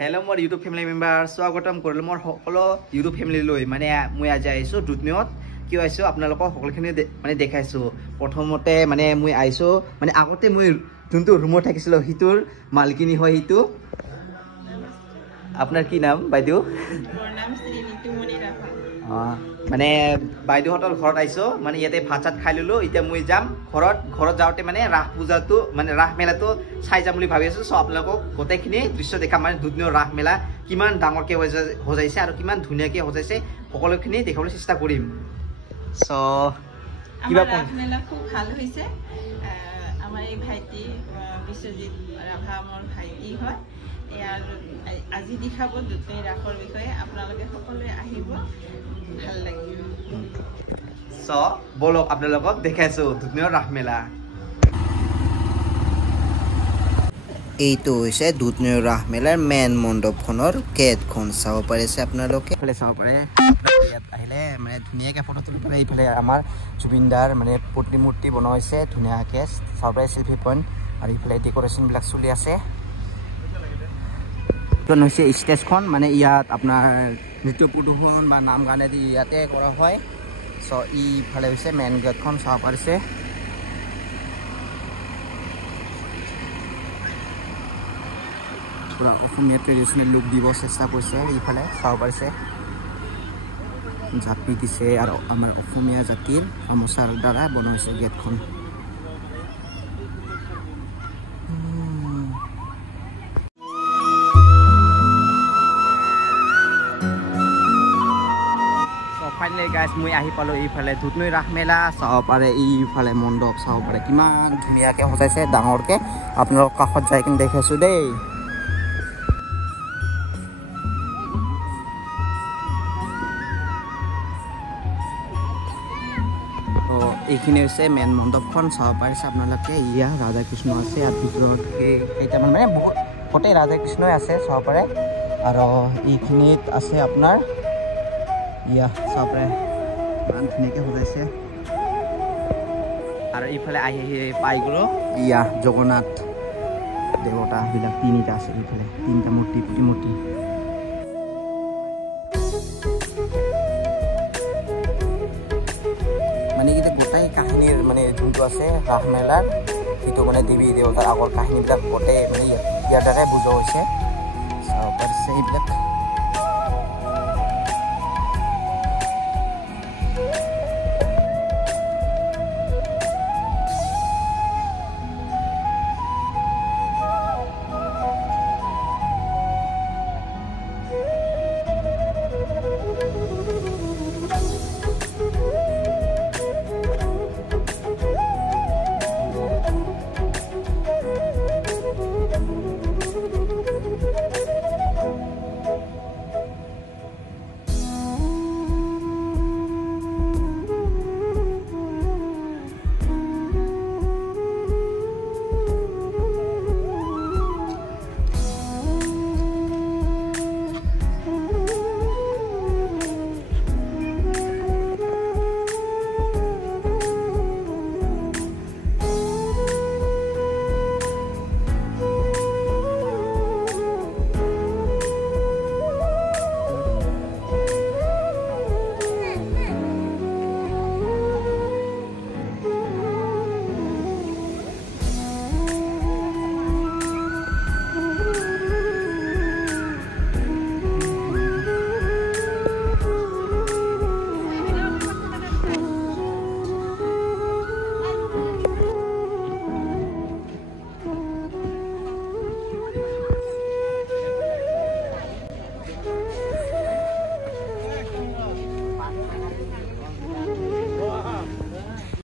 Hello, more YouTube family members. So, I got more hello YouTube family. Loy, mane mui aja iso dutniot. Kyo iso apna loko hokol khini mane dekha iso. Prothomote mane mui aiso mane agote mui juntu room thakisilo hitur malkini hoy hitu. Apnar ki naam baidu? Mor naam Sri Nitu Moni Raha. মানে বাইদেউ হটল ঘৰত আইছো মানে ইয়াতে ভাত চাত খাই ললো এতিয়া মই যাম ঘৰত যাওঁতে মানে ৰাস পূজাটো মানে ৰাস মেলাটো চাই যাম বুলি ভাবি আছো সো আপোনালোকক গোটেইখিনি দৃশ্য দেখা মানে দুদিনৰ ৰাস মেলা কিমান ডাঙৰকে হজাইছে আৰু কিমান ধুনীয়াকে হজাইছে সকলোখিনি দেখাবলৈ চেষ্টা কৰিম সো কিবা ৰাস মেলা খুব ভাল হৈছে আমাৰ এই ভাইটি বিশ্বজিৎ ৰাভা মোৰ ভাইটি হয় ইয়াৰ আজি দেখাব দুদিন ৰাসৰ বিষয়ে আপোনালোকে সকলোৱে আহিব ভাল লাগিব সো বলক আপোনালোকক দেখাইছো দুদিনৰ ৰাস মেলা এইটো হৈছে দুধনৈৰ ৰাস মেলাৰ মেন মণ্ডপখনৰ গেটখন চাব পাৰিছে আপোনালোকে ফালে চাব পাৰে ইয়াত আহিলে মানে ধুনীয়াকৈ ফটো তুলিব পাৰে এইফালে আমাৰ জুবিনদাৰ মানে প্ৰতিমূৰ্তি বনোৱা হৈছে ধুনীয়াকৈ চাব পাৰে সেলফি পইণ্ট আৰু এইফালে ডেকোৰেশ্যনবিলাক চলি আছে এইখন হৈছে ষ্টেজখন মানে ইয়াত আপোনাৰ নৃত্য প্ৰদৰ্শন বা নাম গান আদি ইয়াতে কৰা হয় চ' ইফালে হৈছে মেইন গেটখন চাব পাৰিছে পুৰা অসমীয়া ট্ৰেডিশ্যনেল লুক দিব চেষ্টা কৰিছে এইফালে চাব পাৰিছে জাপি দিছে আৰু আমাৰ অসমীয়া জাতিৰ গামোচাৰ দ্বাৰা বনোৱা হৈছে গেটখন ফাইনেলি গাইজ মই আহি পালোঁ এইফালে দুধনৈ ৰাস মেলা চাব পাৰে এইফালে মণ্ডপ চাব পাৰে কিমান ধুনীয়াকৈ সজাইছে ডাঙৰকৈ আপোনালোক কাষত যাই কিনে দেখাইছোঁ দেই এইখিনি হৈছে মেইন মণ্ডপখন চাব পাৰিছে আপোনালোকে ইয়া ৰাধা কৃষ্ণ আছে আৰু ভিতৰত কেইটামান মানে বহুত গোটেই ৰাধা কৃষ্ণই আছে চাব পাৰে আৰু এইখিনিত আছে আপোনাৰ ইয়া চাব পাৰে ইমান ধুনীয়াকৈ সজাইছে আৰু এইফালে আহি পাই গ'লো ইয়া জগন্নাথ দেৱতাবিলাক তিনিটা আছে এইফালে তিনিটা মূৰ্তি প্ৰতিমূৰ্তি মানে কি গোটেই কাহিনীৰ মানে যোনটো আছে ৰাস মেলাৰ সেইটো মানে দেৱী দেৱতাৰ আগৰ কাহিনীবিলাক গোটেই মানে ইয়াৰ দ্বাৰাই বুজোৱা হৈছে চাব পাৰিছে এইবিলাক